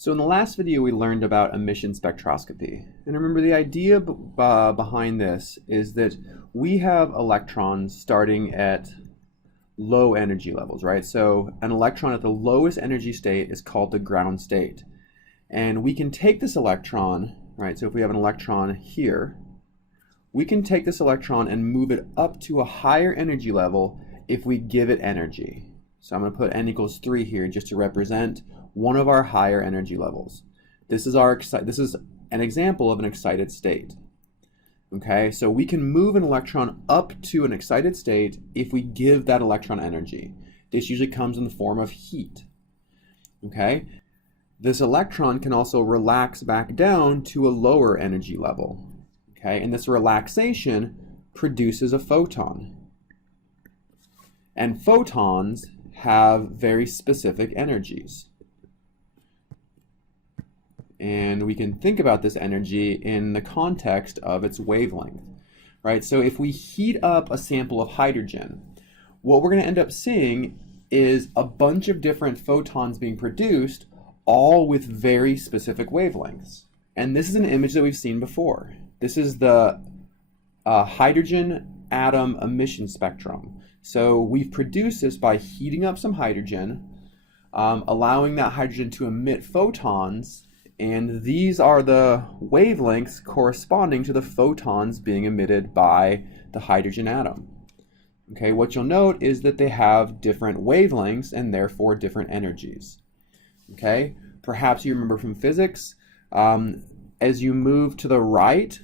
So in the last video we learned about emission spectroscopy. And remember, the idea behind this is that we have electrons starting at low energy levels, right? So an electron at the lowest energy state is called the ground state. And we can take this electron, right? So if we have an electron here, we can take this electron and move it up to a higher energy level if we give it energy. So I'm going to put n equals 3 here just to represent one of our higher energy levels. This is an example of an excited state. Okay, so we can move an electron up to an excited state if we give that electron energy. This usually comes in the form of heat. Okay, this electron can also relax back down to a lower energy level. Okay, and this relaxation produces a photon. And photons have very specific energies. And we can think about this energy in the context of its wavelength, right? So if we heat up a sample of hydrogen, what we're going to end up seeing is a bunch of different photons being produced, all with very specific wavelengths. And this is an image that we've seen before. This is the hydrogen atom emission spectrum. So we've produced this by heating up some hydrogen, allowing that hydrogen to emit photons, and these are the wavelengths corresponding to the photons being emitted by the hydrogen atom. Okay, what you'll note is that they have different wavelengths and therefore different energies. Okay, perhaps you remember from physics, as you move to the right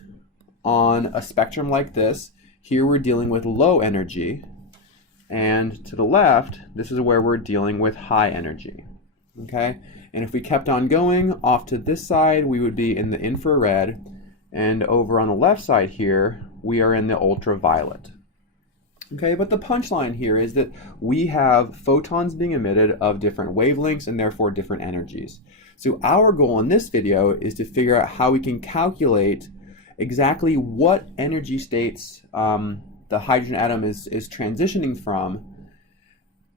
on a spectrum like this, here we're dealing with low energy, and to the left, this is where we're dealing with high energy. Okay, and if we kept on going off to this side, we would be in the infrared, and over on the left side here, we are in the ultraviolet. Okay, but the punchline here is that we have photons being emitted of different wavelengths and therefore different energies. So our goal in this video is to figure out how we can calculate exactly what energy states the hydrogen atom is transitioning from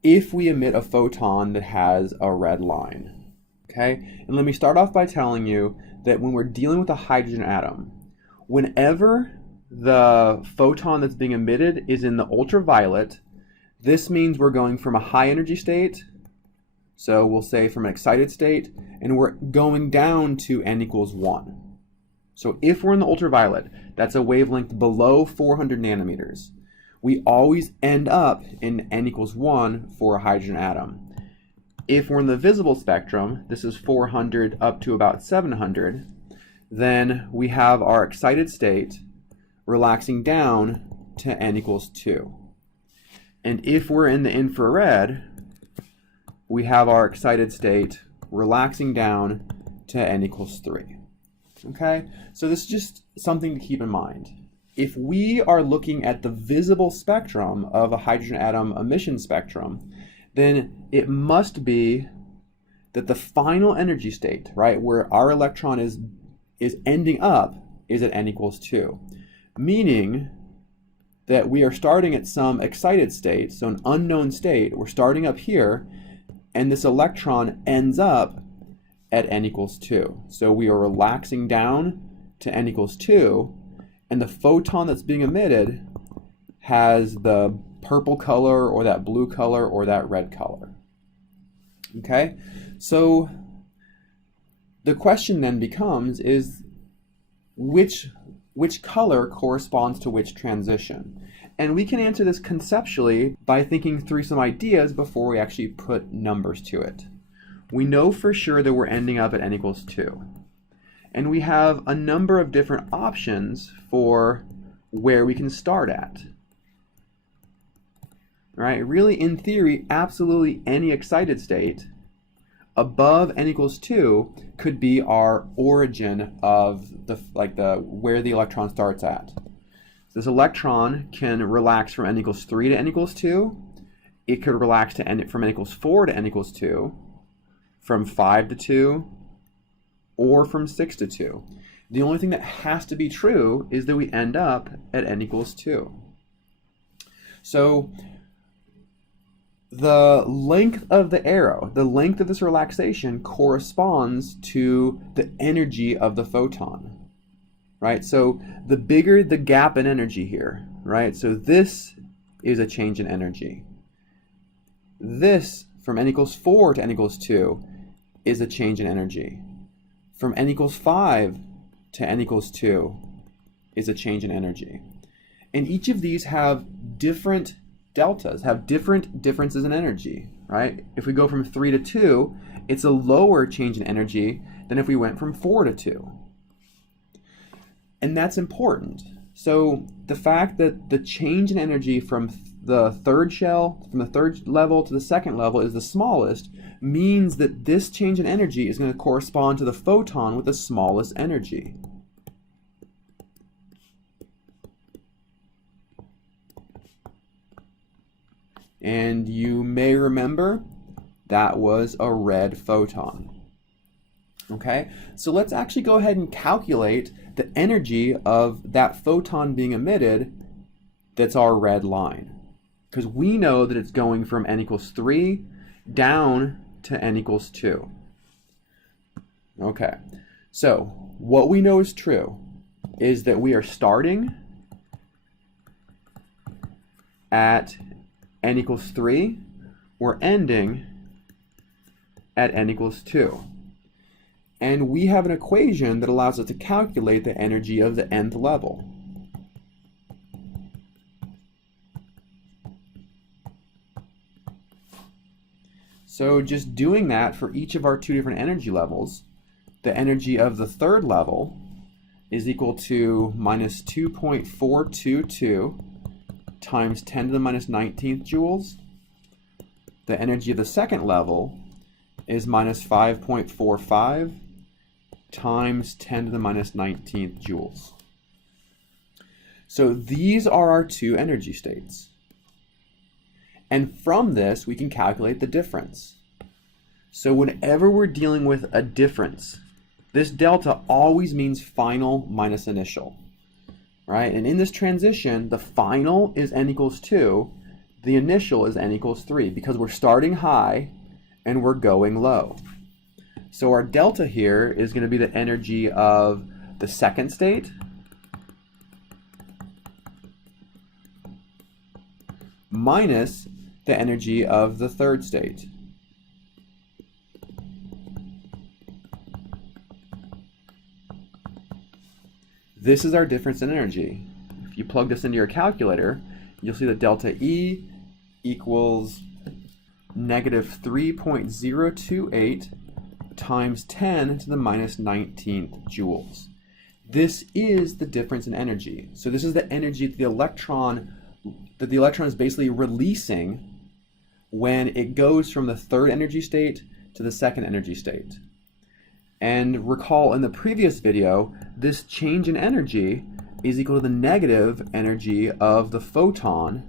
if we emit a photon that has a red line. Okay, and let me start off by telling you that when we're dealing with a hydrogen atom, whenever the photon that's being emitted is in the ultraviolet, this means we're going from a high energy state, so we'll say from an excited state, and we're going down to n equals 1. So if we're in the ultraviolet, that's a wavelength below 400 nanometers. We always end up in n equals 1 for a hydrogen atom. If we're in the visible spectrum, this is 400 up to about 700, then we have our excited state relaxing down to n equals 2. And if we're in the infrared, we have our excited state relaxing down to n equals 3. Okay, so this is just something to keep in mind. If we are looking at the visible spectrum of a hydrogen atom emission spectrum, then it must be that the final energy state, right, where our electron is ending up, is at n equals 2. Meaning that we are starting at some excited state, so an unknown state. We're starting up here, and this electron ends up at n equals 2. So we are relaxing down to n equals 2, and the photon that's being emitted has the purple color or that blue color or that red color. Okay, so the question then becomes is which color corresponds to which transition? And we can answer this conceptually by thinking through some ideas before we actually put numbers to it. We know for sure that we're ending up at n equals 2. And we have a number of different options for where we can start at. Right? Really, in theory, absolutely any excited state above n equals 2 could be our origin of where the electron starts at. So this electron can relax from n equals 3 to n equals 2. It could relax to from n equals 4 to n equals 2, from 5 to 2, or from 6 to 2. The only thing that has to be true is that we end up at n equals 2. So the length of the arrow, the length of this relaxation corresponds to the energy of the photon, right? So the bigger the gap in energy here, right? So this is a change in energy. This, from n equals 4 to n equals 2, is a change in energy. From n equals 5 to n equals 2 is a change in energy. And each of these have different deltas, have different differences in energy, right? If we go from 3 to 2, it's a lower change in energy than if we went from 4 to 2. And that's important. So the fact that the change in energy from the third shell, from the third level to the second level is the smallest, means that this change in energy is going to correspond to the photon with the smallest energy. And you may remember that was a red photon. Okay, so let's actually go ahead and calculate the energy of that photon being emitted that's our red line. Because we know that it's going from n equals 3 down to n equals 2. Okay, so what we know is true is that we are starting at n equals 3, we're ending at n equals 2. And we have an equation that allows us to calculate the energy of the nth level. So just doing that for each of our two different energy levels, the energy of the third level is equal to minus 2.422 times 10 to the minus 19th joules. The energy of the second level is minus 5.45 times 10 to the minus 19th joules. So these are our two energy states. And from this, we can calculate the difference. So whenever we're dealing with a difference, this delta always means final minus initial, right? And in this transition, the final is n equals 2, the initial is n equals 3, because we're starting high and we're going low. So our delta here is going to be the energy of the second state minus the energy of the third state. This is our difference in energy. If you plug this into your calculator, you'll see that delta E equals negative 3.028 times 10 to the minus 19th joules. This is the difference in energy. So this is the energy that the electron is basically releasing when it goes from the third energy state to the second energy state. And recall in the previous video, this change in energy is equal to the negative energy of the photon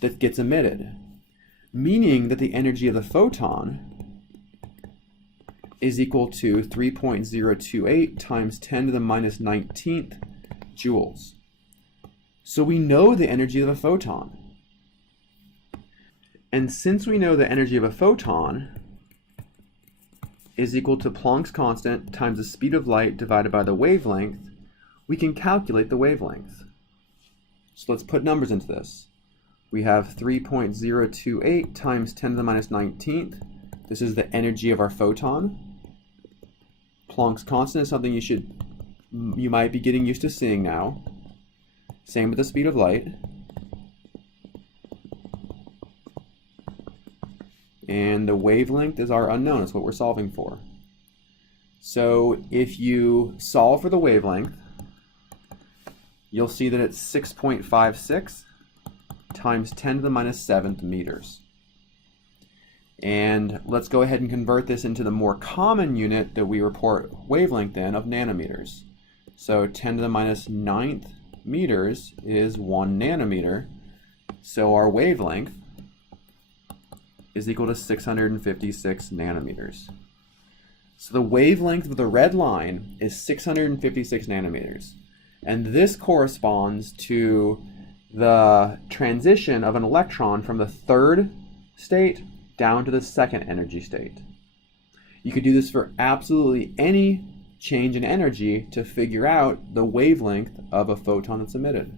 that gets emitted, meaning that the energy of the photon is equal to 3.028 times 10 to the minus 19th joules. So we know the energy of a photon. And since we know the energy of a photon is equal to Planck's constant times the speed of light divided by the wavelength, we can calculate the wavelength. So let's put numbers into this. We have 3.028 times 10 to the minus 19th. This is the energy of our photon. Planck's constant is something you might be getting used to seeing now. Same with the speed of light. And the wavelength is our unknown. It's what we're solving for. So if you solve for the wavelength, you'll see that it's 6.56 times 10 to the minus 7th meters. And let's go ahead and convert this into the more common unit that we report wavelength in of nanometers. So 10 to the minus 9th meters is 1 nanometer. So our wavelength is equal to 656 nanometers. So the wavelength of the red line is 656 nanometers. And this corresponds to the transition of an electron from the third state down to the second energy state. You could do this for absolutely any change in energy to figure out the wavelength of a photon that's emitted.